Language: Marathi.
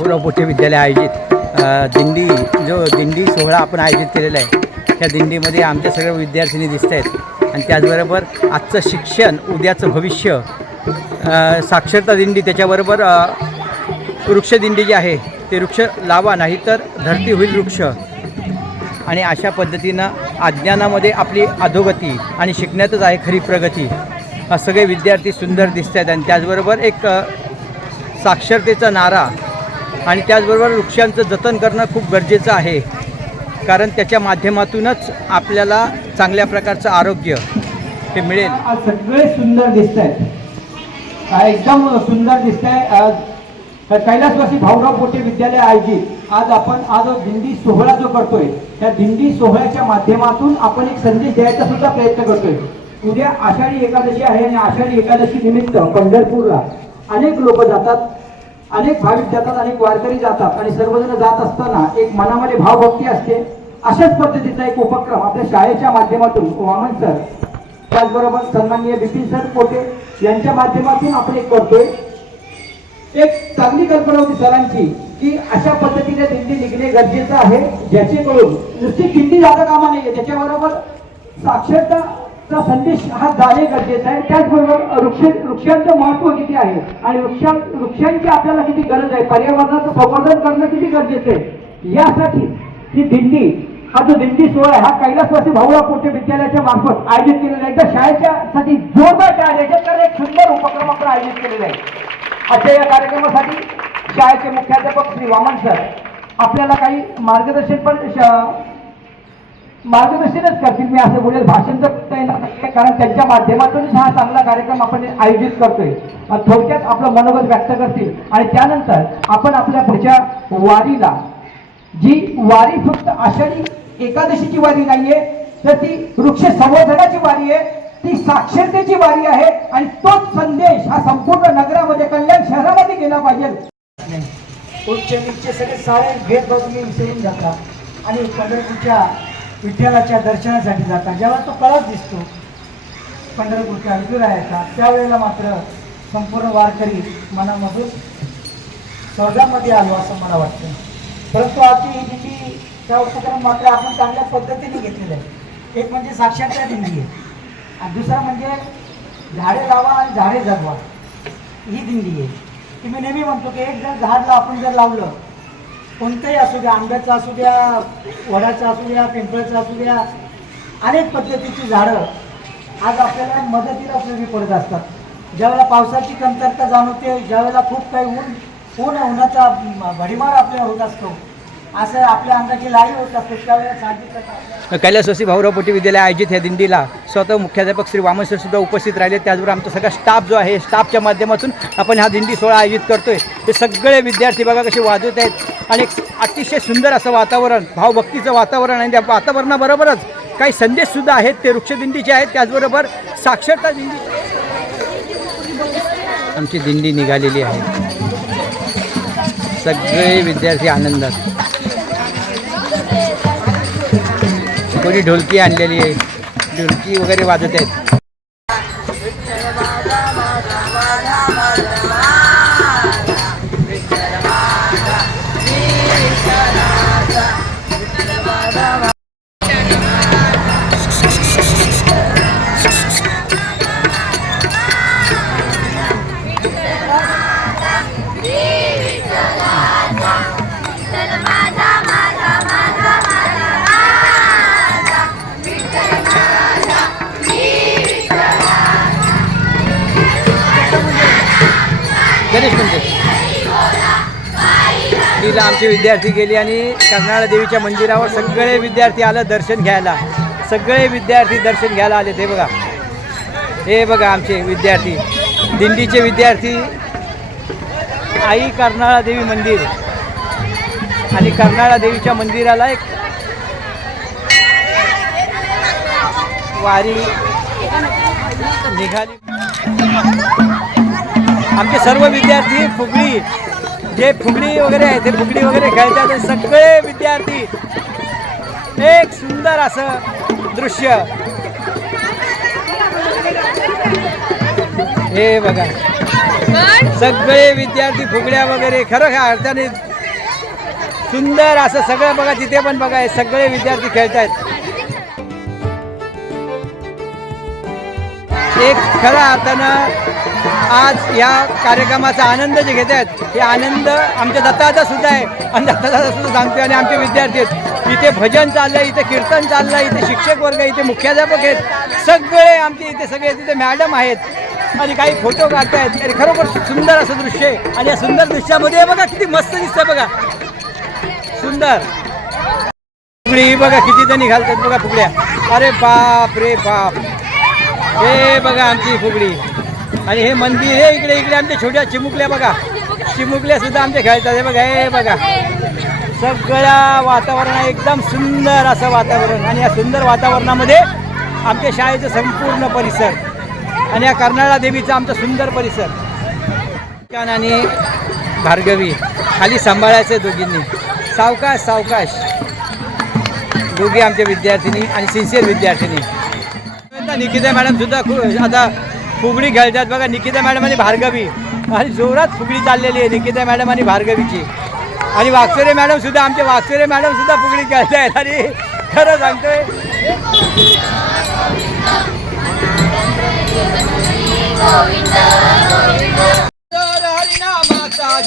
बापूराव पोटे विद्यालय आयोजित दिंडी जो दिंडी सोहळा आपण आयोजित केलेला आहे त्या दिंडीमध्ये आमच्या सगळ्या विद्यार्थिनी दिसत आहेत आणि त्याचबरोबर आजचं शिक्षण उद्याचं भविष्य साक्षरता दिंडी त्याच्याबरोबर वृक्षदिंडी जी आहे ते वृक्ष लावा नाही तर धरती होईल वृक्ष. आणि अशा पद्धतीनं अज्ञानामध्ये आपली अधोगती आणि शिकण्यातच आहे खरी प्रगती. सगळे विद्यार्थी सुंदर दिसत आहेत आणि त्याचबरोबर एक साक्षरतेचा नारा आणि त्याचबरोबर वृक्षांचं जतन करणं खूप गरजेचं आहे. कारण त्याच्या माध्यमातूनच आपल्याला चांगल्या प्रकारचं आरोग्य हे मिळेल. आज सगळे सुंदर दिसत आहेत एकदम सुंदर दिसत आहे कैलासवासी भाऊराव पोटे विद्यालय आयोजित. आज आपण आज दिंडी सोहळा जो करतोय त्या दिंडी सोहळ्याच्या माध्यमातून आपण एक संदेश द्यायचा सुद्धा प्रयत्न करतोय. उद्या आषाढी एकादशी आहे आणि आषाढी एकादशी निमित्त पंढरपूरला अनेक लोक जातात. अनेक भाविक जातात अनेक वारकरी जातात आणि सर्वजण जात असताना एक मनामध्ये भावभक्ती असते. अशाच पद्धतीचा एक उपक्रम आपल्या शाळेच्या माध्यमातून वामन सर त्याचबरोबर सन्माननीय बिपिन सर पोटे यांच्या माध्यमातून आपण एक करतोय. एक चांगली कल्पना होती सरांची की अशा पद्धतीने दिंडी निघणे गरजेचं आहे ज्याच्याकडून नुसती दिंडी जाता कामा नाहीये त्याच्याबरोबर साक्षरता चा संदेश हा जाणे गरजेचं आहे. त्याचबरोबर वृक्ष वृक्षांचं महत्त्व किती आहे? आणि वृक्षा वृक्षांची आपल्याला किती गरज आहे? पर्यावरणाचं संवर्धन करणं किती गरजेचं आहे? यासाठी ही दिंडी हा जो दिंडी सोहळा हा कैलासवासी भाऊराव पोटे विद्यालयाच्या मार्फत आयोजित केलेला आहे. तर शाळेच्या साठी जोरदार कार्यक्रम एक सुंदर उपक्रम आपण आयोजित केलेला आहे. अशा या कार्यक्रमासाठी शाळेचे मुख्याध्यापक श्री वामन सर आपल्याला काही मार्गदर्शन पण श- मार्गदर्शनच करतील. मी असं बोलेल. भाषण तर कारण त्यांच्या माध्यमातूनच हा चांगला कार्यक्रम आपण आयोजित करतोय. थोडक्यात आपलं मनोगत व्यक्त करतील. आणि त्यानंतर आपण आपल्या पुढच्या वारीला जी वारी फक्त आषाढी एकादशीची वारी नाहीये तर ती वृक्ष संवर्धनाची वारी आहे ती साक्षरतेची वारी आहे आणि तोच संदेश हा संपूर्ण नगरामध्ये कल्याण शहरामध्ये गेला पाहिजे. उच्च नीचचे सगळे सारे भेदभाव तुम्ही विसरून जाता. आणि पंढरपूरच्या विठ्ठलाच्या दर्शनासाठी जाता जेव्हा तो कळस दिसतो पंढरपूरच्या विठुरायाचा त्यावेळेला मात्र संपूर्ण वारकरी मनामधून स्वर्गामध्ये आलो असं मला वाटतं. परंतु आजची ही दिंडी त्या उपक्रम मात्र आपण चांगल्या पद्धतीने घेतलेलं आहे. एक म्हणजे साक्षरता दिंडी आहे. आणि दुसरं म्हणजे झाडे लावा आणि झाडे जगवा. ही दिंडी आहे. की मी नेहमी म्हणतो की एक जर झाड आपण जर लावलं कोणतंही असू द्या आंब्याचं असू द्या वडाचं असू द्या पिंपळाचं असू द्या अनेक पद्धतीची झाडं आज आपल्याला मदतीला उपयोगी पडत असतात. ज्यावेळेला पावसाची कमतरता जाणवते ज्यावेळेला खूप काही ऊन ऊन उन्हाचा भडीमार आपल्याला होत असतो असं आपल्या अंगाची लाही कैलासवासी भाऊराव पोटे विद्यालय आयोजित ह्या दिंडीला स्वतः मुख्याध्यापक श्री वामन सर सुद्धा उपस्थित राहिले. त्याचबरोबर आमचा सगळा स्टाफ जो आहे स्टाफच्या माध्यमातून आपण हा दिंडी सोहळा आयोजित करतोय. ते सगळे विद्यार्थी बघा कसे वाजवत आहेत आणि एक अतिशय सुंदर असं वातावरण भावभक्तीचं वातावरण आणि त्या वातावरणाबरोबरच काही संदेशसुद्धा आहेत. ते वृक्षदिंडीचे आहेत त्याचबरोबर साक्षरता दिंडी. आमची दिंडी निघालेली आहे. सगळे विद्यार्थी आनंदात. कोणी ढोलकी आणलेली आहे. ढोलकी वगैरे वाजत आहेत. गणेश मंदिर तिला आमचे विद्यार्थी गेले आणि कर्नाळा देवीच्या मंदिरावर सगळे विद्यार्थी आलं दर्शन घ्यायला. सगळे विद्यार्थी दर्शन घ्यायला आले ते बघा. हे बघा आमचे विद्यार्थी. दिंडीचे विद्यार्थी. आई कर्नाळा देवी मंदिर. आणि कर्नाळा देवीच्या मंदिराला एक वारी निघाली. आमचे सर्व विद्यार्थी फुगडी जे फुगडी वगैरे आहे ते फुगडी वगैरे खेळतात सगळे विद्यार्थी एक सुंदर असं दृश्य. हे बघा. सगळे विद्यार्थी फुगड्या वगैरे खरं ह्या अर्थाने सुंदर असं सगळं बघा तिथे पण बघा हे सगळे विद्यार्थी खेळत आहेत एक खऱ्या अर्थानं आज या कार्यक्रमाचा आनंद जे घेत आहेत हे आनंद आमच्या दत्ताचा सुद्धा आहे. आणि दत्तादा सुद्धा सांगतोय आणि आमचे विद्यार्थी आहेत. इथे भजन चाललंय इथे कीर्तन चाललंय इथे शिक्षक वर्ग इथे मुख्याध्यापक आहेत. सगळे आमचे इथे सगळे तिथे मॅडम आहेत. आणि काही फोटो काढतायत. आणि खरोखर सुंदर असं दृश्य आहे. आणि या सुंदर दृश्यामध्ये बघा किती मस्त दिसतंय बघा. सुंदर. फुगडी बघा किती जणी घालतात बघा फुगड्या अरे बाप रे बाप. हे बघा आमची फुगडी. आणि हे मंदिर हे इकडे इकडे आमच्या छोट्या चिमुकल्या बघा. चिमुकल्या सुद्धा आमच्या खेळतात. हे बघा हे बघा. सगळ्या वातावरण एकदम सुंदर असं वातावरण. आणि या सुंदर वातावरणामध्ये आमच्या शाळेचं संपूर्ण परिसर आणि या कर्नाळा देवीचा आमचा सुंदर परिसर. छान आणि भार्गवी खाली सांभाळायचं आहे दोघींनी. सावकाश सावकाश. दोघी आमच्या विद्यार्थिनी आणि सिन्सिअर विद्यार्थिनी. आता निकिता मॅडम सुद्धा खूप आता फुगडी खेळतात बघा निकिता मॅडम आणि भार्गवी. आणि जोरात फुगडी चाललेली आहे निकिता मॅडम आणि भार्गवीची. आणि वाक्सुरे मॅडम सुद्धा आमच्या वाक्सुरे मॅडम सुद्धा फुगडी खेळत आहेत आणि खरं सांगतोय हरिना माता